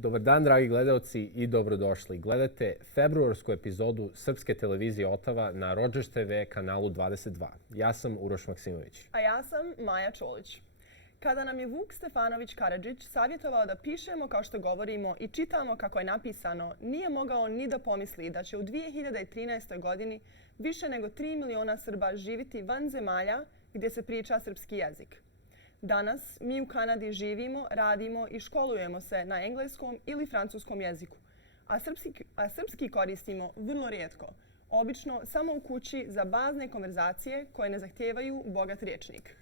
Dobar dan, dragi gledalci, i dobrodošli. Gledate februarsku epizodu Srpske televizije Otava na Rodžeš TV kanalu 22. Ja sam Uroš Maksimović. A ja sam Maja Čolić. Kada nam je Vuk Stefanović Karadžić savjetovao da pišemo kao što govorimo i čitamo kako je napisano, nije mogao ni da pomisli da će u 2013. godini više nego 3 miliona Srba živiti van zemalja gdje se priča srpski jezik. Danas mi u Kanadi živimo, radimo i školujemo se na engleskom ili francuskom jeziku, a srpski koristimo vrlo rijetko, obično samo u kući za bazne konverzacije koje ne zahtijevaju bogat rječnik.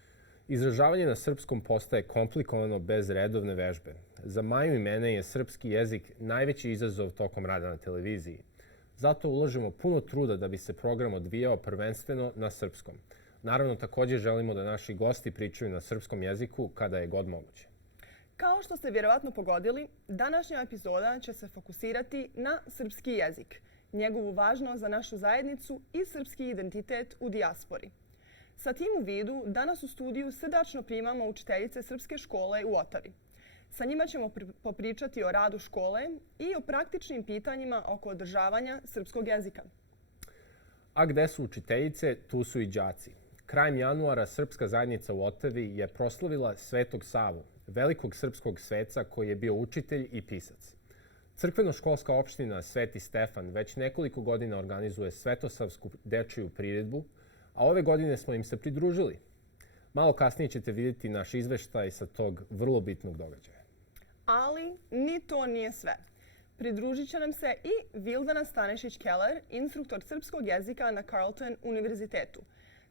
Izražavanje na srpskom postaje komplikovano bez redovne vežbe. Za Maju i mene je srpski jezik najveći izazov tokom rada na televiziji. Zato ulažemo puno truda da bi se program odvijao prvenstveno na srpskom. Naravno, također želimo da naši gosti pričaju na srpskom jeziku kada je god moguće. Kao što ste vjerovatno pogodili, današnja epizoda će se fokusirati na srpski jezik, njegovu važnost za našu zajednicu i srpski identitet u dijaspori. Sa tim u vidu, danas u studiju srdačno primamo učiteljice srpske škole u Otavi. Sa njima ćemo popričati o radu škole i o praktičnim pitanjima oko održavanja srpskog jezika. A gde su učiteljice, tu su i đaci. Krajem januara srpska zajednica u Otavi je proslavila Svetog Savu, velikog srpskog sveca koji je bio učitelj i pisac. Crkveno-školska opština Sveti Stefan već nekoliko godina organizuje svetosavsku dečiju priredbu, a ove godine smo im se pridružili. Malo kasnije ćete vidjeti naš izveštaj sa tog vrlo bitnog događaja. Ali ni to nije sve. Pridružit će nam se i Vildana Stanešić-Keller, instruktor srpskog jezika na Carleton univerzitetu,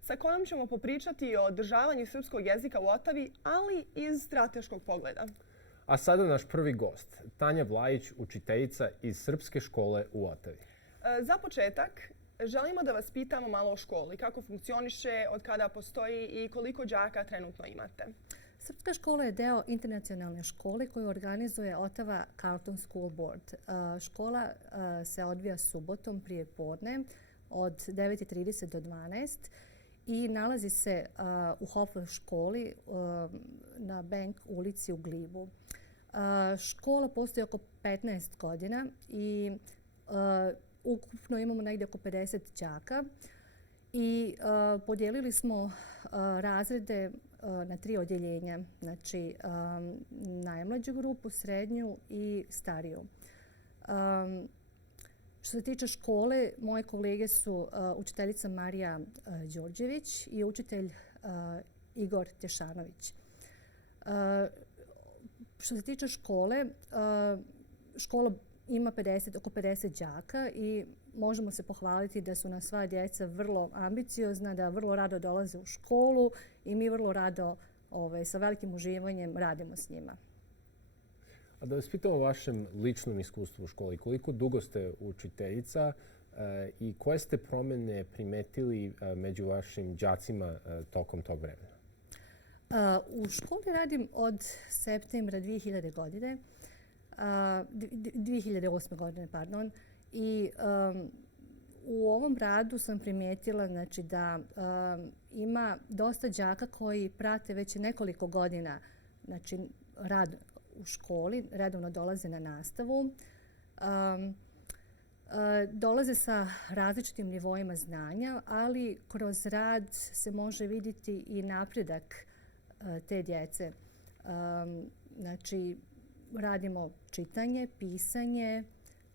sa kojom ćemo popričati o održavanju srpskog jezika u Otavi, ali iz strateškog pogleda. A sada naš prvi gost, Tanja Vlajić, učiteljica iz Srpske škole u Otavi. Za početak, želimo da vas pitamo malo o školi. Kako funkcioniše, od kada postoji i koliko đaka trenutno imate? Srpska škola je deo internacionalne škole koju organizuje Ottawa Carleton School Board. Škola se odvija subotom prije podne od 9:30 do 12 i nalazi se u Hofler školi na Bank ulici u Glibu. Škola postoji oko 15 godina i ukupno imamo negdje oko 50 đaka i podijelili smo razrede na 3 odjeljenja, znači najmlađu grupu, srednju i stariju. Što se tiče škole, moje kolege su učiteljica Marija Đorđević i učitelj Igor Tješanović. Što se tiče škole, škola ima oko 50 đaka i možemo se pohvaliti da su nas sva djeca vrlo ambiciozna, da vrlo rado dolaze u školu i mi vrlo rado sa velikim uživanjem radimo s njima. A da vas pitam o vašem ličnom iskustvu u školi. Koliko dugo ste učiteljica i koje ste promjene primetili među vašim đacima tokom tog vremena? U školi radim od septembra 2008. godine, pardon. I u ovom radu sam primijetila znači, da ima dosta đaka koji prate već nekoliko godina znači, rad u školi, redovno dolaze na nastavu. Dolaze sa različitim nivoima znanja, ali kroz rad se može vidjeti i napredak te djece. Znači, radimo čitanje, pisanje,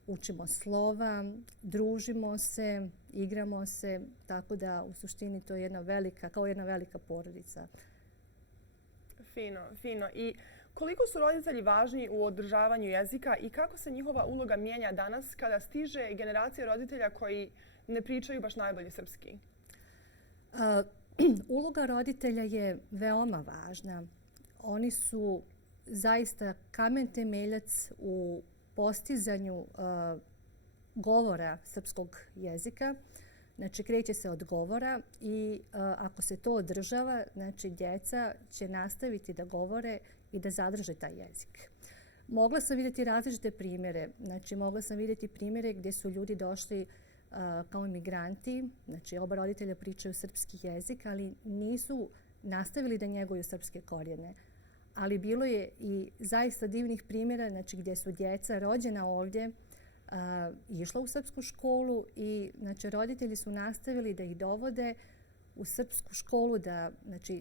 učimo slova, družimo se, igramo se, tako da u suštini to je kao jedna velika porodica. Fino, fino. I koliko su roditelji važni u održavanju jezika i kako se njihova uloga mijenja danas kada stiže generacija roditelja koji ne pričaju baš najbolje srpski? Uloga roditelja je veoma važna. Oni su zaista kamen temeljac u postizanju govora srpskog jezika. Znači, kreće se od govora i ako se to održava, znači, djeca će nastaviti da govore i da zadrže taj jezik. Mogla sam vidjeti različite primjere. Znači, mogla sam vidjeti primjere gdje su ljudi došli kao imigranti, znači oba roditelja pričaju srpski jezik, ali nisu nastavili da njeguju srpske korijene. ali bilo je i zaista divnih primjera, znači gdje su djeca rođena ovdje išla u srpsku školu i znači, roditelji su nastavili da ih dovode u srpsku školu,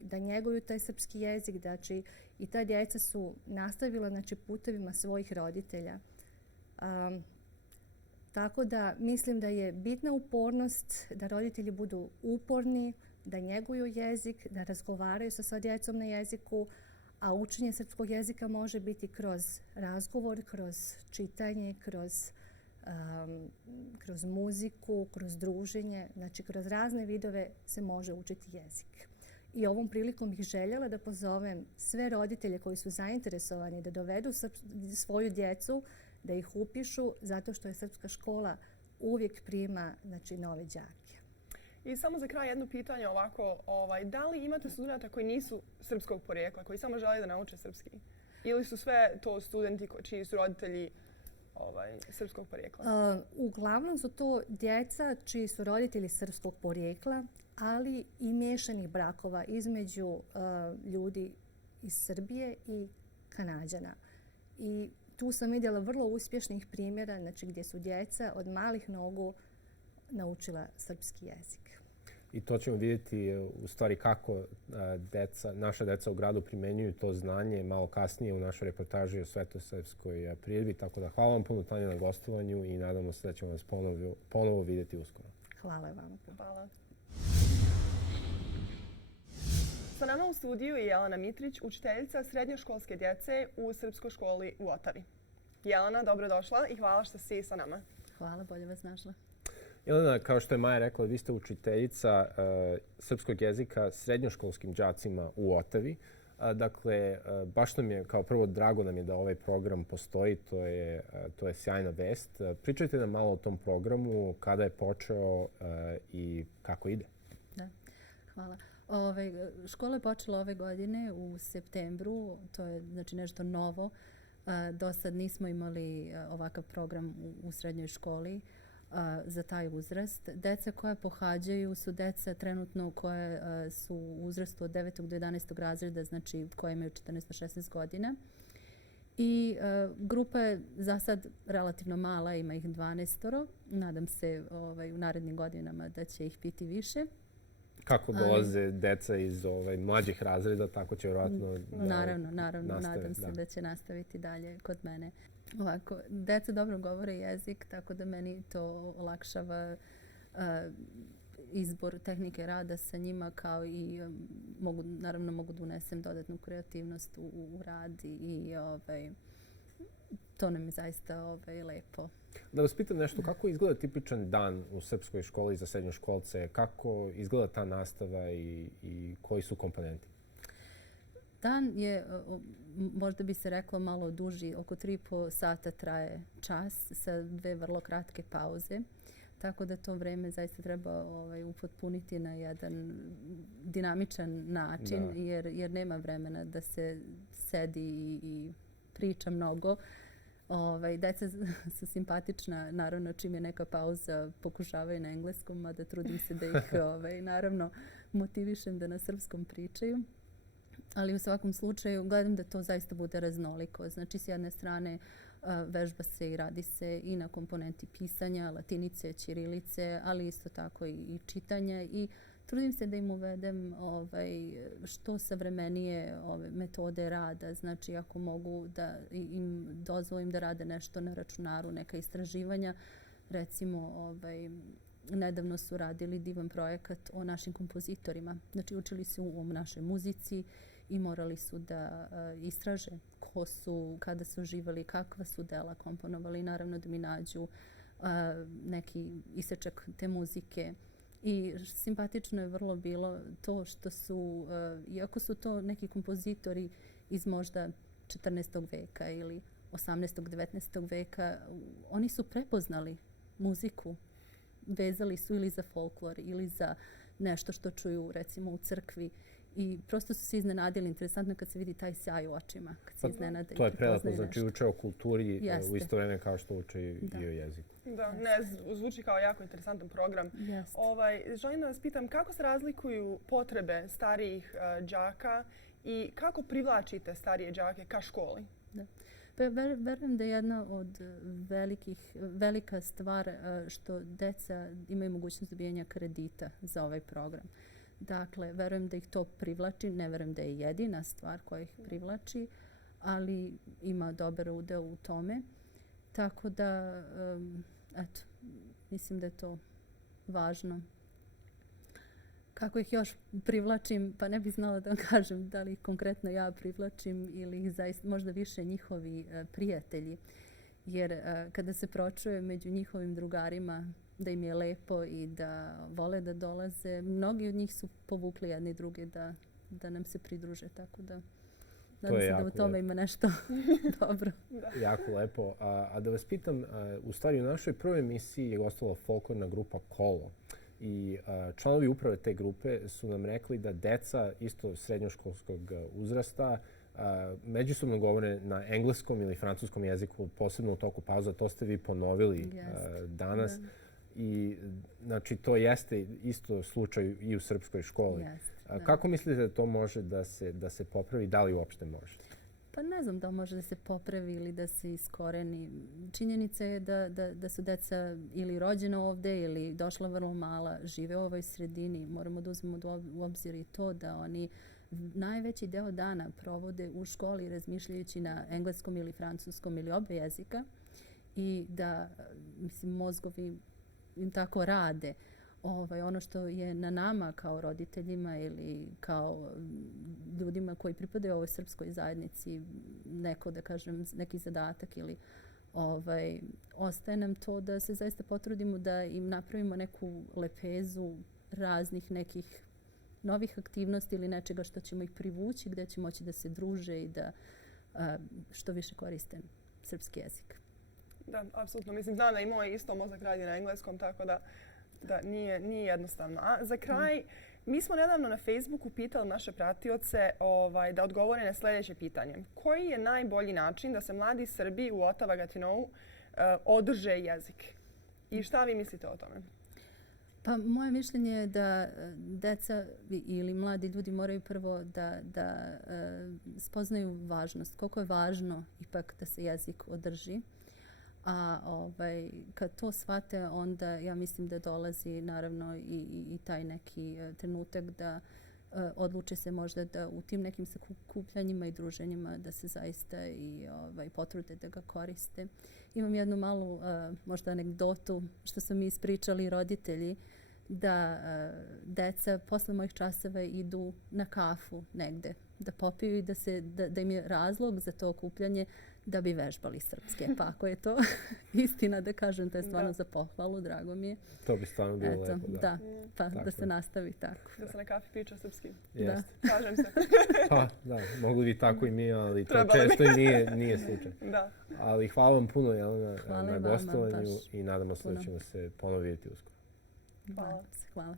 da njeguju taj srpski jezik, znači, i ta djeca su nastavila znači, putevima svojih roditelja. Tako da mislim da je bitna upornost, da roditelji budu uporni, da njeguju jezik, da razgovaraju sa djecom na jeziku, a učenje srpskog jezika može biti kroz razgovor, kroz čitanje, kroz muziku, kroz druženje, znači kroz razne vidove se može učiti jezik. I ovom prilikom bih željela da pozovem sve roditelje koji su zainteresovani da dovedu svoju djecu, da ih upišu, zato što je srpska škola uvijek prima znači, nove đake. I samo za kraj jedno pitanje ovako, da li imate studenta koji nisu srpskog porijekla, koji samo žele da nauče srpski? Ili su sve to studenti čiji su roditelji srpskog porijekla? Uglavnom su to djeca čiji su roditelji srpskog porijekla, ali i miješanih brakova između ljudi iz Srbije i Kanađana. I tu sam vidjela vrlo uspješnih primjera znači, gdje su djeca od malih nogu naučila srpski jezik. I to ćemo vidjeti u stvari kako naša deca u gradu primjenjuju to znanje malo kasnije u našoj reportaži o Svetosavskoj priredbi. Tako da hvala vam puno, Tanja, na gostovanju i nadamo se da ćemo vas ponovo vidjeti uskoro. Hvala vam. Hvala. Sa nama u studiju je Jelena Mitrić, učiteljica srednjoškolske djece u Srpskoj školi u Otavi. Jelena, dobrodošla i hvala što si sa nama. Hvala, bolje vas našla. Jelena, kao što je Maja rekla, vi ste učiteljica srpskog jezika srednjoškolskim đacima u Otavi. Dakle, baš nam je, kao prvo, drago nam je da ovaj program postoji, to je sjajna vest. Pričajte nam malo o tom programu, kada je počeo i kako ide. Da, hvala. Škola je počela ove godine u septembru, to je znači nešto novo. Do sad nismo imali ovakav program u srednjoj školi za taj uzrast. Deca koja pohađaju su deca trenutno koje su u uzrastu od 9. do 11. razreda, znači koje imaju 14-16 godina. I grupa je za sad relativno mala, ima ih 12. Nadam se u narednim godinama da će ih biti više. Kako dolaze deca iz mlađih razreda, tako će vjerojatno Naravno, nadam se da će nastaviti dalje kod mene. Ovako, deca dobro govore jezik, tako da meni to olakšava izbor tehnike rada sa njima, kao i mogu da unesem dodatnu kreativnost u rad i to nam je zaista lepo. Da vas pitam nešto, kako izgleda tipičan dan u srpskoj školi za srednjoškolce? Kako izgleda ta nastava i koji su komponenti? Dan je, možda bi se reklo, malo duži, oko 3,5 sata traje čas sa 2 vrlo kratke pauze. Tako da to vreme zaista treba upotpuniti na jedan dinamičan način, jer nema vremena da se sedi i priča mnogo. Deca su simpatična, naravno čim je neka pauza pokušavaju na engleskom, mada trudim se da ih naravno motivišem da na srpskom pričaju. Ali u svakom slučaju gledam da to zaista bude raznoliko. Znači s jedne strane vežba se i radi se i na komponenti pisanja, latinice, ćirilice, ali isto tako i čitanja i trudim se da im uvedem što savremenije metode rada. Znači ako mogu da im dozvolim da rade nešto na računaru, neka istraživanja, recimo nedavno su radili divan projekat o našim kompozitorima. Znači učili su o našoj muzici i morali su da istraže ko su, kada su živali, kakva su dela komponovali. Naravno da mi nađu neki isečak te muzike. I simpatično je vrlo bilo to što su, iako su to neki kompozitori iz možda 14. veka ili 18. 19. veka, oni su prepoznali muziku, vezali su ili za folklor ili za nešto što čuju recimo u crkvi i prosto su se iznenadili. Interesantno kad se vidi taj sjaj u očima, kad se iznenade. To je prelepo, znači uče o kulturi u isto vrijeme kao što uče i o jeziku. Da, zvuči kao jako interesantan program. Želim da vas pitam kako se razlikuju potrebe starijih đaka i kako privlačite starije đake ka školi? Pa verujem da je jedna od velika stvar što deca imaju mogućnost dobijanja kredita za ovaj program. Dakle, verujem da ih to privlači, ne verujem da je jedina stvar koja ih privlači, ali ima dobar udeo u tome. Tako da, eto, mislim da je to važno. Kako ih još privlačim, pa ne bih znala da vam kažem da li ih konkretno ja privlačim ili ih zaista možda više njihovi prijatelji. Jer kada se pročuje među njihovim drugarima da im je lepo i da vole da dolaze, mnogi od njih su povukli jedni druge da nam se pridruže. Tako da nadam se da u tome ima nešto dobro. Jako lepo. A da vas pitam, u stvari u našoj prvoj emisiji je gostala folklorna grupa Kolo. I članovi uprave te grupe su nam rekli da deca isto srednjoškolskog uzrasta međusobno govore na engleskom ili francuskom jeziku, posebno u toku pauza. To ste vi ponovili danas. I znači to jeste isto slučaj i u srpskoj školi. Kako mislite da to može da se popravi? Da li uopšte može? Pa ne znam da može da se popravi ili da se iskoreni. Činjenica je da su deca ili rođena ovde ili došla vrlo mala, žive u ovoj sredini. Moramo da uzmemo u obzir i to da oni najveći deo dana provode u školi razmišljajući na engleskom ili francuskom ili oba jezika i da, mislim, mozgovi im tako rade. Ono što je na nama kao roditeljima ili kao ljudima koji pripadaju ovoj srpskoj zajednici neko, da kažem, neki zadatak ili ostaje nam to da se zaista potrudimo da im napravimo neku lepezu raznih nekih novih aktivnosti ili nečega što ćemo ih privući, gde će moći da se druže i da što više koriste srpski jezik. Da, apsolutno. Mislim, znam da i moj isto mozak radi na engleskom, tako da nije jednostavno. A za kraj, mi smo nedavno na Facebooku pitali naše pratioce da odgovore na sljedeće pitanje. Koji je najbolji način da se mladi Srbi u Ottawa-Gatineau održe jezik? I šta vi mislite o tome? Pa moje mišljenje je da deca ili mladi ljudi moraju prvo da spoznaju važnost. Koliko je važno ipak da se jezik održi. A kad to shvate, onda ja mislim da dolazi naravno i taj neki trenutak da odluče se možda da u tim nekim sakupljanjima i druženjima da se zaista i potrude da ga koriste. Imam jednu malu možda anegdotu što su mi ispričali roditelji da deca posle mojih časova idu na kafu negde da popiju i da im je razlog za to okupljanje da bi vežbali srpske. Pa ako je to istina, da kažem, to je stvarno za pohvalu, drago mi je. To bi stvarno bilo lepo, da. Pa da se nastavi tako. Da se na kafi priča srpski. Jeste. Slažem se. Pa da, mogli bi tako i mi, ali to često i nije slučaj. Da. Ali hvala vam puno, Jelena, na gostovanju i nadamo se da ćemo se ponovo vidjeti uskoro. Hvala. Hvala.